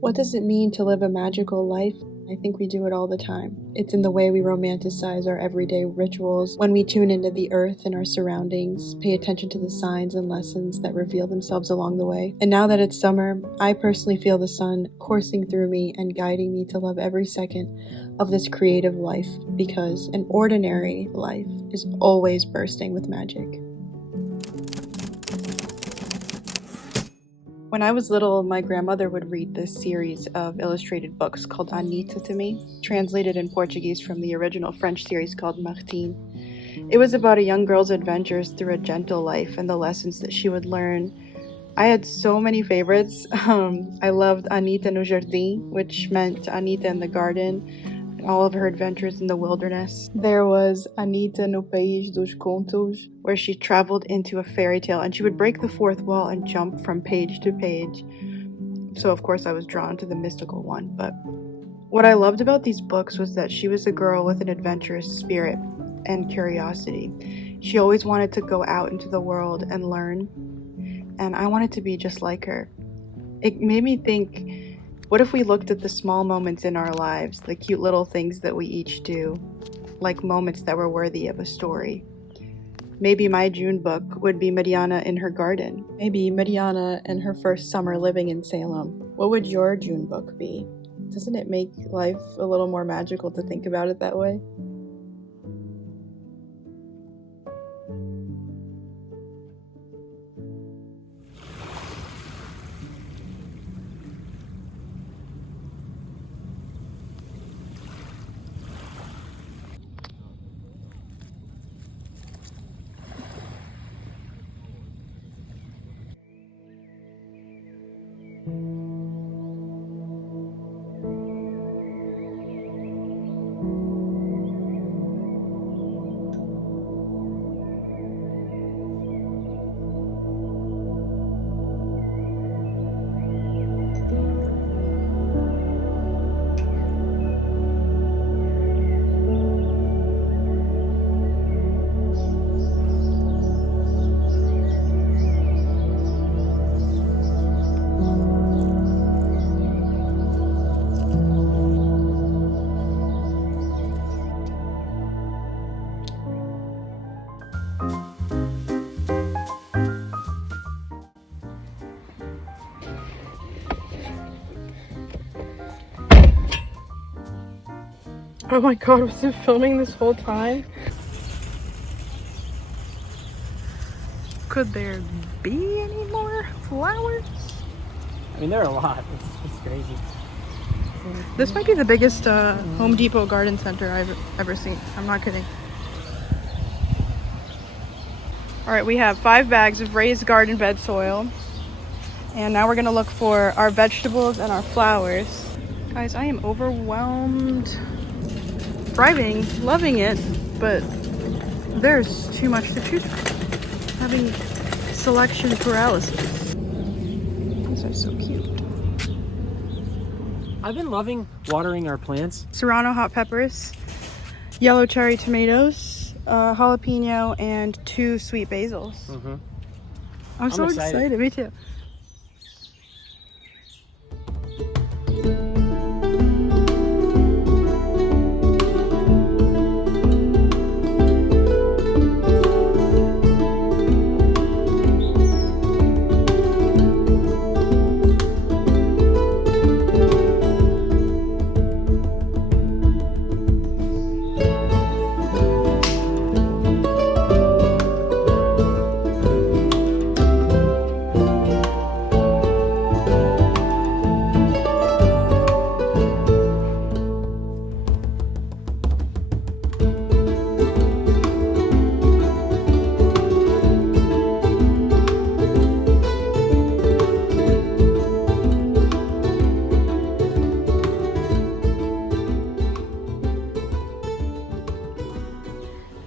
What does it mean to live a magical life? I think we do it all the time. It's in the way we romanticize our everyday rituals, when we tune into the earth and our surroundings, pay attention to the signs and lessons that reveal themselves along the way. And now that it's summer, I personally feel the sun coursing through me and guiding me to love every second of this creative life, because an ordinary life is always bursting with magic. When I was little, my grandmother would read this series of illustrated books called Anita to me, translated in Portuguese from the original French series called Martine. It was about a young girl's adventures through a gentle life and the lessons that she would learn. I had so many favorites. I loved Anita no Jardim, which meant Anita in the garden, and all of her adventures in the wilderness. There was Anita no País dos Contos, where she traveled into a fairy tale and she would break the fourth wall and jump from page to page. So of course I was drawn to the mystical one. But what I loved about these books was that she was a girl with an adventurous spirit and curiosity. She always wanted to go out into the world and learn, and I wanted to be just like her. It made me think, what if we looked at the small moments in our lives, the cute little things that we each do, like moments that were worthy of a story? Maybe my June book would be Mariana in her garden. Maybe Mariana and her first summer living in Salem. What would your June book be? Doesn't it make life a little more magical to think about it that way? Oh my god, was it filming this whole time? Could there be any more flowers? I mean, there are a lot. It's crazy. This might be the biggest Home Depot garden center I've ever seen. I'm not kidding. Alright, we have 5 bags of raised garden bed soil. And now we're gonna look for our vegetables and our flowers. Guys, I am overwhelmed. Thriving, loving it, but there's too much to choose from. Having selection paralysis. These are so cute. I've been loving watering our plants. Serrano hot peppers, yellow cherry tomatoes, jalapeno, and 2 sweet basils. Mm-hmm. I'm so excited. Me too.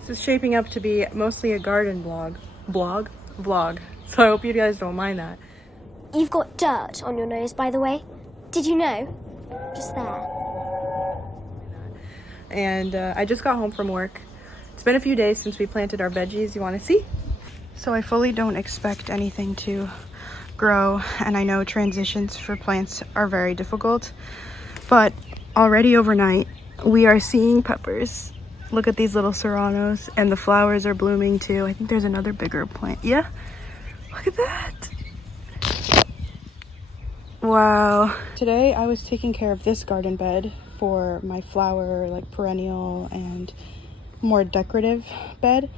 This is shaping up to be mostly a garden vlog. So I hope you guys don't mind that. You've got dirt on your nose, by the way. Did you know? Just there. And I just got home from work. It's been a few days since we planted our veggies. You want to see? So I fully don't expect anything to grow, and I know transitions for plants are very difficult, but already overnight we are seeing peppers. Look at these little serranos, and the flowers are blooming too. I think there's another bigger plant. Yeah, look at that. Wow. Today I was taking care of this garden bed for my flower, like perennial and more decorative bed.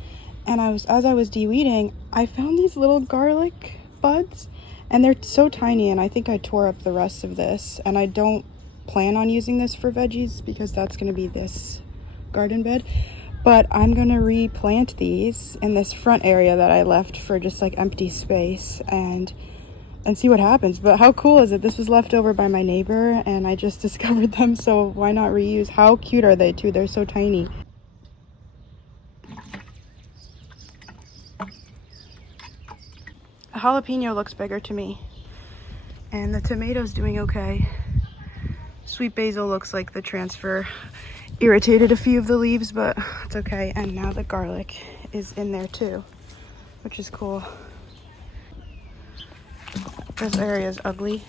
And as I was de-weeding, I found these little garlic buds, and they're so tiny, and I think I tore up the rest of this, and I don't plan on using this for veggies because that's going to be this garden bed. But I'm going to replant these in this front area that I left for just like empty space and see what happens. But how cool is it? This was left over by my neighbor and I just discovered them, so why not reuse? How cute are they too? They're so tiny. The jalapeno looks bigger to me, and the tomato's doing okay. Sweet basil looks like the transfer irritated a few of the leaves, but it's okay. And now the garlic is in there too, which is cool. This area is ugly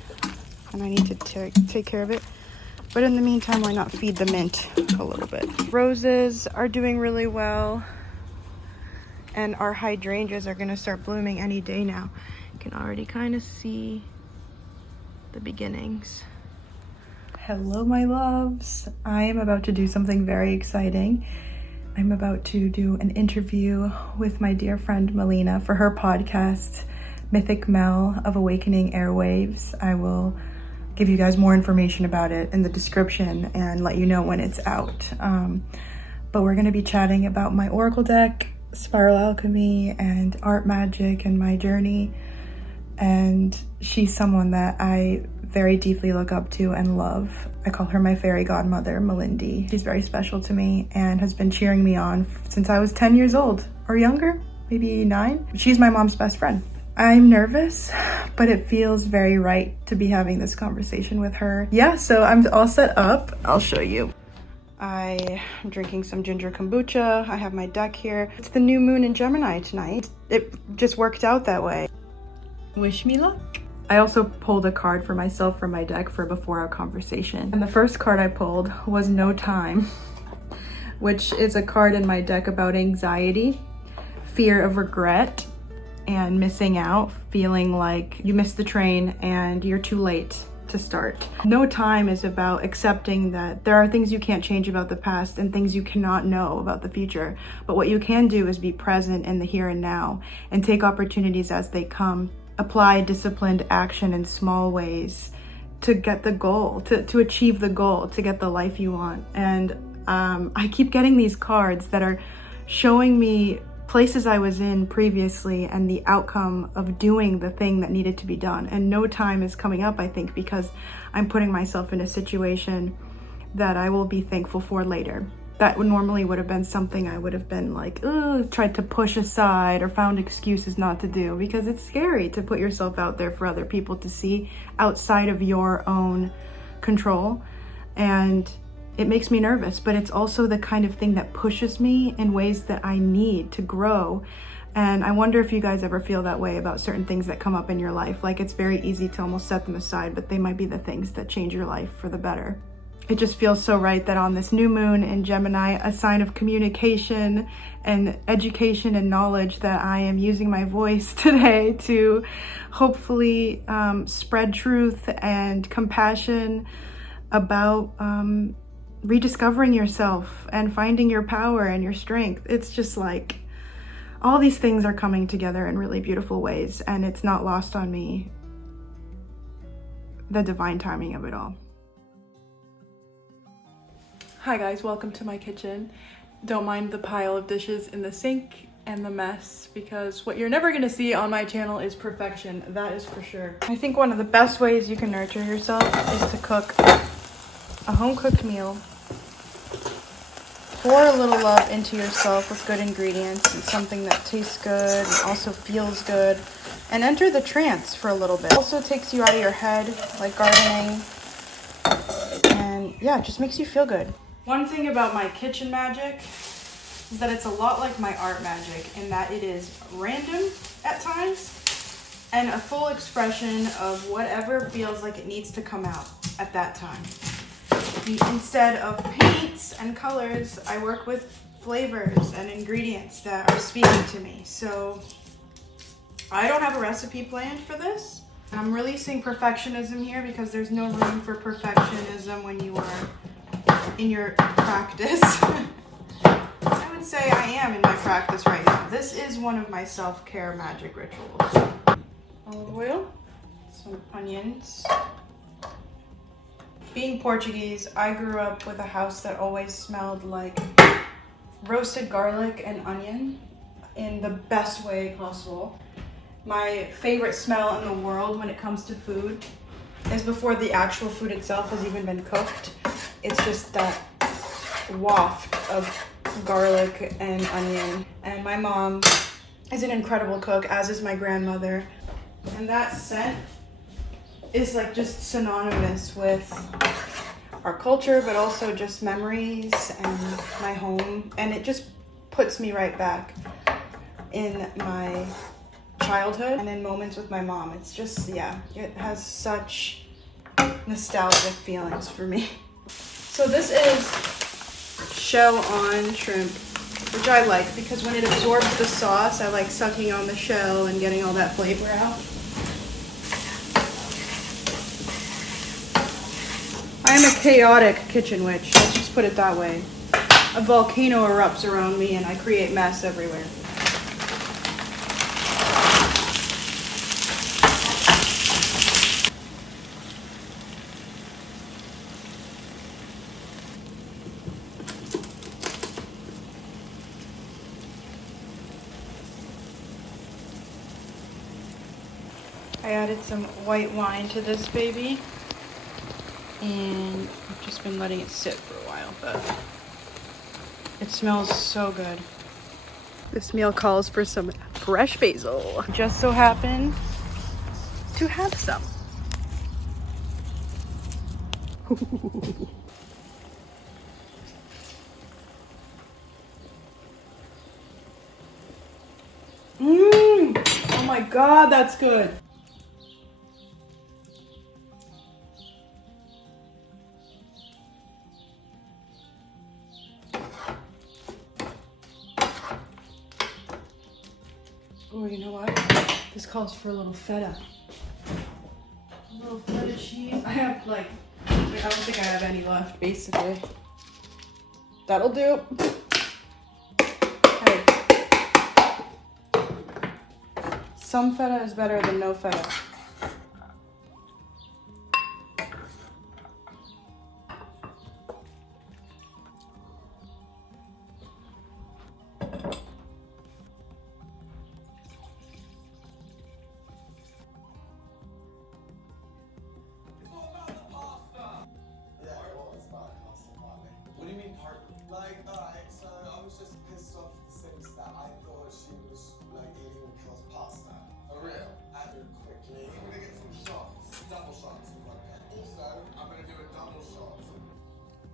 and I need to take care of it. But in the meantime, why not feed the mint a little bit? Roses are doing really well. And our hydrangeas are gonna start blooming any day now. You can already kind of see the beginnings. Hello, my loves. I am about to do something very exciting. I'm about to do an interview with my dear friend Melina for her podcast, Mythic Mel of Awakening Airwaves. I will give you guys more information about it in the description and let you know when it's out. But we're gonna be chatting about my Oracle deck, Spiral Alchemy, and art magic and my journey. And she's someone that I very deeply look up to and love. I call her my fairy godmother, Melindy. She's very special to me and has been cheering me on since I was 10 years old or younger, maybe 9. She's my mom's best friend. I'm nervous, but it feels very right to be having this conversation with her. Yeah, so I'm all set up. I'll show you. I am drinking some ginger kombucha. I have my deck here. It's the new moon in Gemini tonight. It just worked out that way. Wish me luck. I also pulled a card for myself from my deck for before our conversation. And the first card I pulled was No Time, which is a card in my deck about anxiety, fear of regret, and missing out, feeling like you missed the train and you're too late to start. No Time is about accepting that there are things you can't change about the past and things you cannot know about the future. But what you can do is be present in the here and now and take opportunities as they come. Apply disciplined action in small ways to get the goal, to achieve the goal, to get the life you want. And I keep getting these cards that are showing me places I was in previously and the outcome of doing the thing that needed to be done. And No Time is coming up, I think, because I'm putting myself in a situation that I will be thankful for later. That normally would have been something I would have been like, tried to push aside or found excuses not to do, because it's scary to put yourself out there for other people to see outside of your own control. And it makes me nervous, but it's also the kind of thing that pushes me in ways that I need to grow. And I wonder if you guys ever feel that way about certain things that come up in your life. Like, it's very easy to almost set them aside, but they might be the things that change your life for the better. It just feels so right that on this new moon in Gemini, a sign of communication and education and knowledge, that I am using my voice today to hopefully spread truth and compassion about rediscovering yourself and finding your power and your strength. It's just like all these things are coming together in really beautiful ways, and it's not lost on me the divine timing of it all. Hi guys, welcome to my kitchen. Don't mind the pile of dishes in the sink and the mess, because what you're never gonna see on my channel is perfection, that is for sure. I think one of the best ways you can nurture yourself is to cook a home-cooked meal. Pour a little love into yourself with good ingredients and something that tastes good and also feels good, and enter the trance for a little bit. Also takes you out of your head, like gardening, and yeah, it just makes you feel good. One thing about my kitchen magic is that it's a lot like my art magic in that it is random at times, and a full expression of whatever feels like it needs to come out at that time. Instead of paints and colors, I work with flavors and ingredients that are speaking to me. So I don't have a recipe planned for this. I'm releasing perfectionism here because there's no room for perfectionism when you are in your practice. I would say I am in my practice right now. This is one of my self-care magic rituals. Olive oil, some onions. Being Portuguese, I grew up with a house that always smelled like roasted garlic and onion in the best way possible. My favorite smell in the world when it comes to food is before the actual food itself has even been cooked. It's just that waft of garlic and onion. And my mom is an incredible cook, as is my grandmother. And that scent is like just synonymous with our culture, but also just memories and my home. And it just puts me right back in my childhood and in moments with my mom. It's just, yeah, it has such nostalgic feelings for me. So this is shell on shrimp, which I like because when it absorbs the sauce, I like sucking on the shell and getting all that flavor out. I am a chaotic kitchen witch, let's just put it that way. A volcano erupts around me and I create mess everywhere. I added some white wine to this baby, and I've just been letting it sit for a while, but it smells so good. This meal calls for some fresh basil. Just so happen to have some. Oh my God, that's good. Oh, you know what? This calls for a little feta. A little feta cheese. I have I don't think I have any left, basically. That'll do. Hey. Some feta is better than no feta.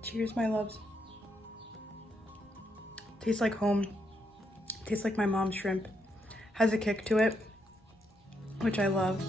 Cheers, my loves. Tastes like home. Tastes like my mom's shrimp. Has a kick to it, which I love.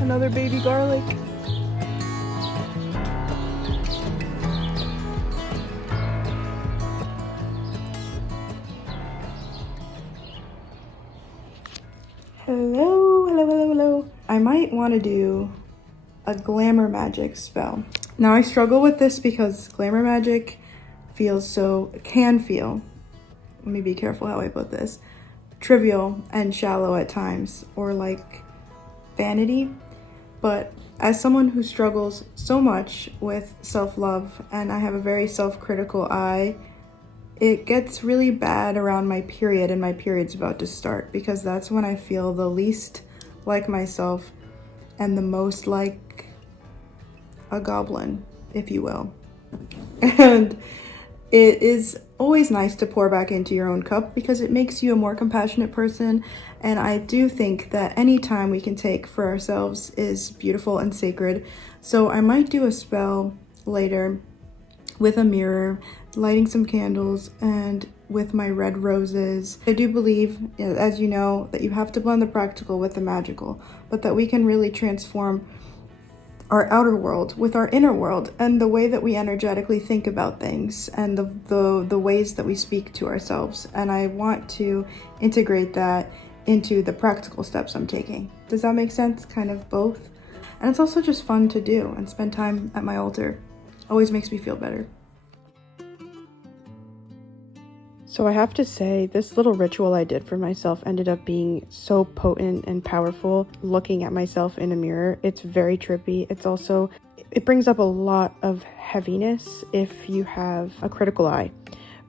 Another baby garlic. Hello. I might want to do a Glamour Magic spell. Now I struggle with this because Glamour Magic can feel, let me be careful how I put this, trivial and shallow at times, or like vanity. But as someone who struggles so much with self-love, and I have a very self-critical eye, it gets really bad around my period, and my period's about to start, because that's when I feel the least like myself and the most like a goblin, if you will. And it is always nice to pour back into your own cup because it makes you a more compassionate person. And I do think that any time we can take for ourselves is beautiful and sacred. So I might do a spell later with a mirror, lighting some candles, and with my red roses. I do believe, as you know, that you have to blend the practical with the magical, but that we can really transform our outer world with our inner world, and the way that we energetically think about things, and the ways that we speak to ourselves. And I want to integrate that into the practical steps I'm taking. Does that make sense? Kind of both. And it's also just fun to do and spend time at my altar. Always makes me feel better. So I have to say, this little ritual I did for myself ended up being so potent and powerful. Looking at myself in a mirror, it's very trippy. It brings up a lot of heaviness if you have a critical eye.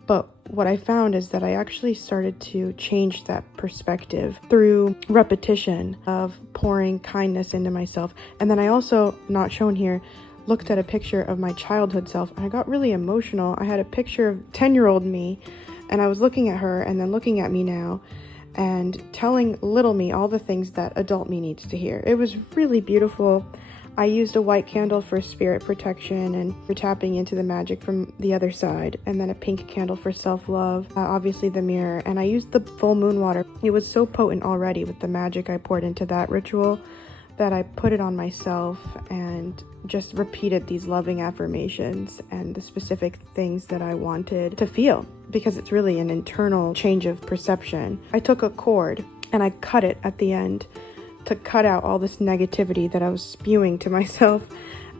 But what I found is that I actually started to change that perspective through repetition of pouring kindness into myself. And then I also, not shown here, looked at a picture of my childhood self, and I got really emotional. I had a picture of 10-year-old me, and I was looking at her and then looking at me now and telling little me all the things that adult me needs to hear. It was really beautiful. I used a white candle for spirit protection and for tapping into the magic from the other side, and then a pink candle for self-love, obviously the mirror, and I used the full moon water. It was so potent already with the magic I poured into that ritual that I put it on myself and just repeated these loving affirmations and the specific things that I wanted to feel, because it's really an internal change of perception. I took a cord and I cut it at the end to cut out all this negativity that I was spewing to myself,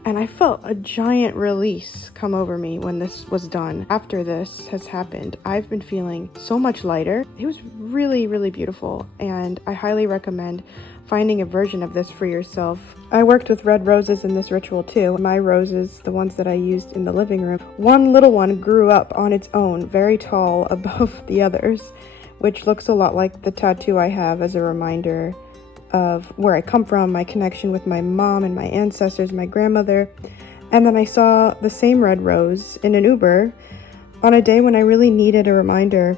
and I felt a giant release come over me when this was done. After this has happened, I've been feeling so much lighter. It was really, really beautiful, and I highly recommend finding a version of this for yourself. I worked with red roses in this ritual too. My roses, the ones that I used in the living room, one little one grew up on its own, very tall above the others, which looks a lot like the tattoo I have as a reminder of where I come from, my connection with my mom and my ancestors, my grandmother. And then I saw the same red rose in an Uber on a day when I really needed a reminder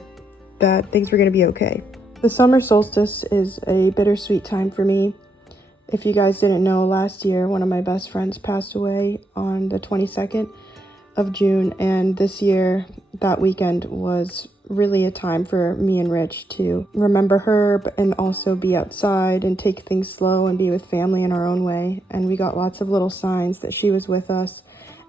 that things were going to be okay. The summer solstice is a bittersweet time for me. If you guys didn't know, last year one of my best friends passed away on the 22nd of June, and this year that weekend was really a time for me and Rich to remember her and also be outside and take things slow and be with family in our own way. And we got lots of little signs that she was with us,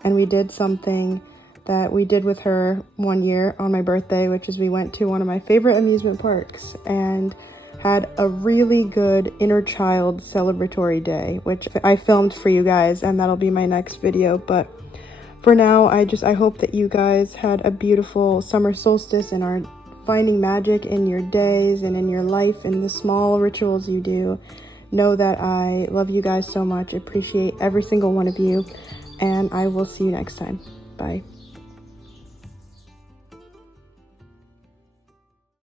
and we did something that we did with her one year on my birthday, which is we went to one of my favorite amusement parks and had a really good inner child celebratory day, which I filmed for you guys, and that'll be my next video. But for now, I hope that you guys had a beautiful summer solstice and are finding magic in your days and in your life, in the small rituals you do. Know that I love you guys so much, appreciate every single one of you, and I will see you next time. Bye.